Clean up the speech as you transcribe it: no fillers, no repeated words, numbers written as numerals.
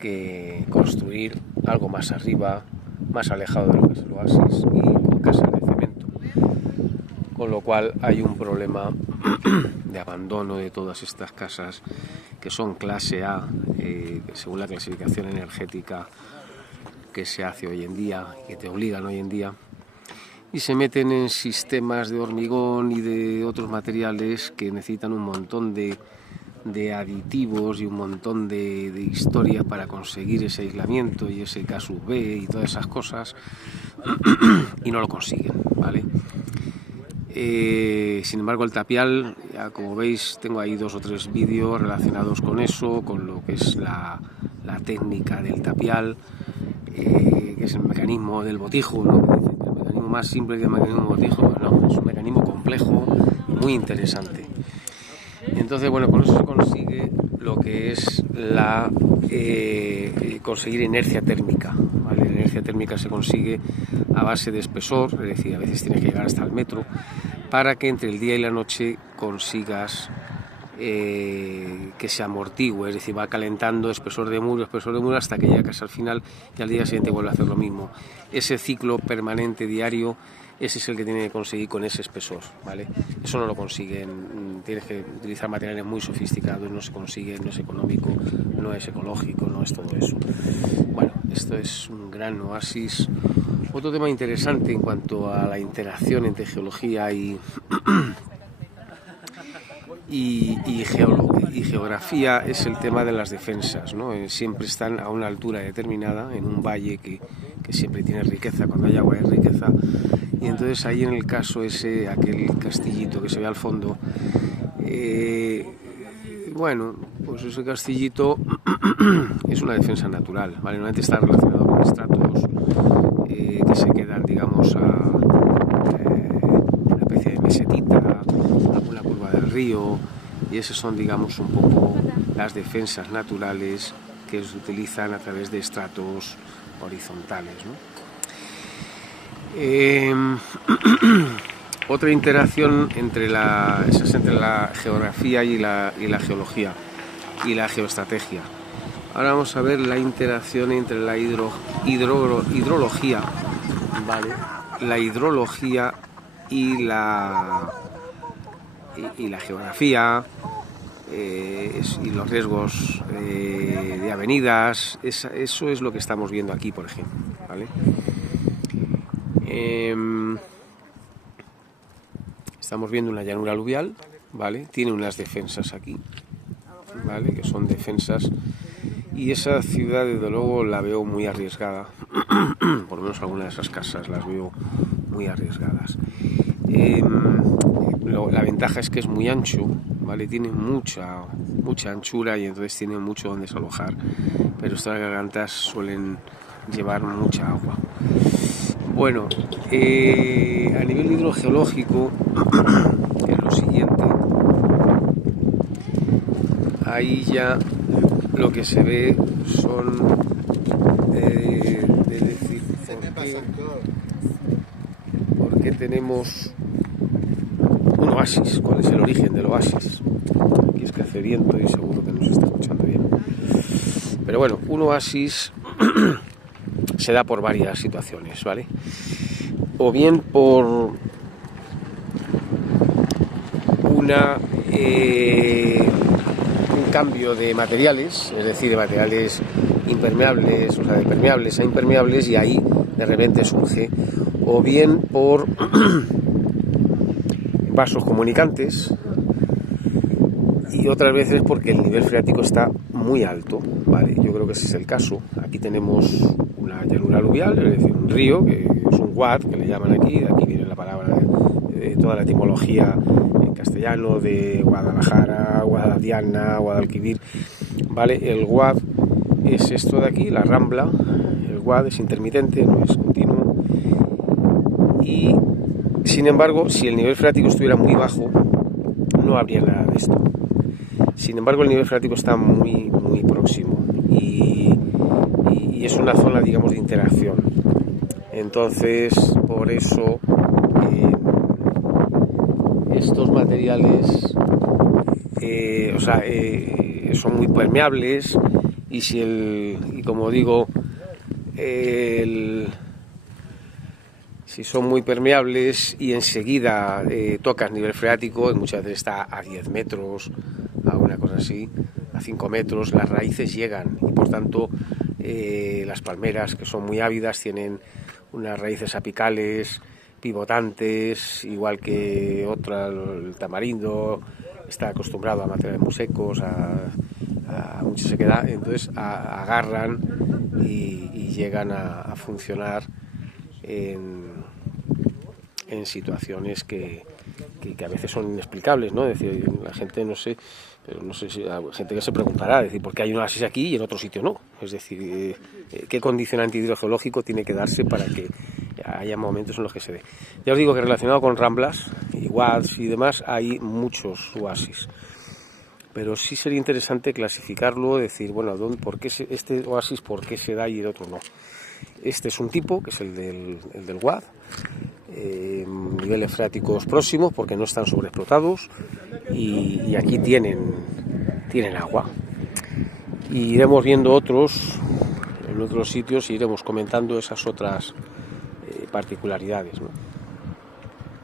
que construir algo más arriba, más alejado de lo que es el oasis y con casas de cemento. Con lo cual hay un problema de abandono de todas estas casas que son clase A, según la clasificación energética que se hace hoy en día, que te obligan hoy en día, y se meten en sistemas de hormigón y de otros materiales que necesitan un montón de aditivos y un montón de historia para conseguir ese aislamiento y ese K-B y todas esas cosas, y no lo consiguen, ¿vale? Sin embargo, el tapial, ya como veis, tengo ahí 2 o 3 vídeos relacionados con eso, con lo que es la técnica del tapial, que es el mecanismo del botijo, ¿no? El mecanismo más simple que el mecanismo del botijo, no, es un mecanismo complejo y muy interesante. Entonces, bueno, con eso se consigue lo que es conseguir inercia térmica, ¿vale? La inercia térmica se consigue a base de espesor, es decir, a veces tienes que llegar hasta el metro, para que entre el día y la noche consigas que se amortigue, es decir, va calentando espesor de muro, hasta que llegas al final y al día siguiente vuelve a hacer lo mismo. Ese ciclo permanente diario, ese es el que tiene que conseguir con ese espesor, ¿vale? Eso no lo consiguen, tienes que utilizar materiales muy sofisticados, no se consigue, no es económico, no es ecológico, no es todo eso. Bueno, esto es un gran oasis. Otro tema interesante en cuanto a la interacción entre geología y geografía es el tema de las defensas, ¿no? Siempre están a una altura determinada, en un valle que siempre tiene riqueza, cuando hay agua hay riqueza, y entonces ahí en el caso ese, aquel castillito que se ve al fondo, bueno, pues ese castillito es una defensa natural, ¿vale? Normalmente está relacionado con estratos que se quedan, digamos, a una especie de mesetita, alguna curva del río, y esas son, digamos, un poco las defensas naturales que se utilizan a través de estratos horizontales, ¿no? Otra interacción entre la geografía y la geología y la geoestrategia. Ahora vamos a ver la interacción entre la hidrología, ¿vale? La hidrología y la geografía, y los riesgos de avenidas. Eso es lo que estamos viendo aquí, por ejemplo, ¿vale? Estamos viendo una llanura aluvial, ¿vale? Tiene unas defensas aquí, ¿vale? Que son defensas, y esa ciudad desde luego la veo muy arriesgada. Por lo menos algunas de esas casas las veo muy arriesgadas. La ventaja es que es muy ancho, ¿vale? Tiene mucha anchura y entonces tiene mucho donde desalojar, pero estas gargantas suelen llevar mucha agua. Bueno, a nivel hidrogeológico es lo siguiente. Ahí ya lo que se ve son decir, ¿por qué tenemos un oasis? ¿Cuál es el origen del oasis? Aquí es que hace viento y seguro que no se está escuchando bien. Pero bueno, un oasis se da por varias situaciones, ¿vale? O bien por un cambio de materiales, es decir, de materiales impermeables, o sea, de permeables a impermeables, y ahí de repente surge, o bien por vasos comunicantes, y otras veces porque el nivel freático está muy alto, ¿vale? Yo creo que ese es el caso. Aquí tenemos una llanura aluvial, es decir, un río, que es un wad, que le llaman aquí, de aquí viene la palabra de toda la etimología en castellano de Guadalajara, Guadaldiana, Guadalquivir, ¿vale? El wad es esto de aquí, la rambla. El wad es intermitente, no es continuo, y sin embargo, si el nivel freático estuviera muy bajo, no habría nada de esto. Sin embargo, el nivel freático está muy próximo y es una zona, digamos, de interacción. Entonces, por eso estos materiales son muy permeables y como digo, si son muy permeables y enseguida tocas nivel freático, muchas veces está a 10 metros, a una cosa así, a 5 metros, las raíces llegan y por tanto las palmeras, que son muy ávidas, tienen unas raíces apicales, pivotantes, igual que el tamarindo, está acostumbrado a materiales muy secos, a mucha sequedad, entonces agarran y llegan a funcionar en situaciones que a veces son inexplicables, ¿no? Es decir, la gente no sé, pero no sé si hay gente que se preguntará, es decir, ¿por qué hay un oasis aquí y en otro sitio no? Es decir, ¿qué condicionante hidrogeológico tiene que darse para que haya momentos en los que se dé? Ya os digo que relacionado con ramblas y wads y demás hay muchos oasis, pero sí sería interesante clasificarlo, decir, bueno, ¿por qué este oasis por qué se da y el otro no? Este es un tipo, que es el del WAD, niveles freáticos próximos porque no están sobreexplotados y aquí tienen agua. Y iremos viendo otros en otros sitios y iremos comentando esas otras particularidades, ¿no?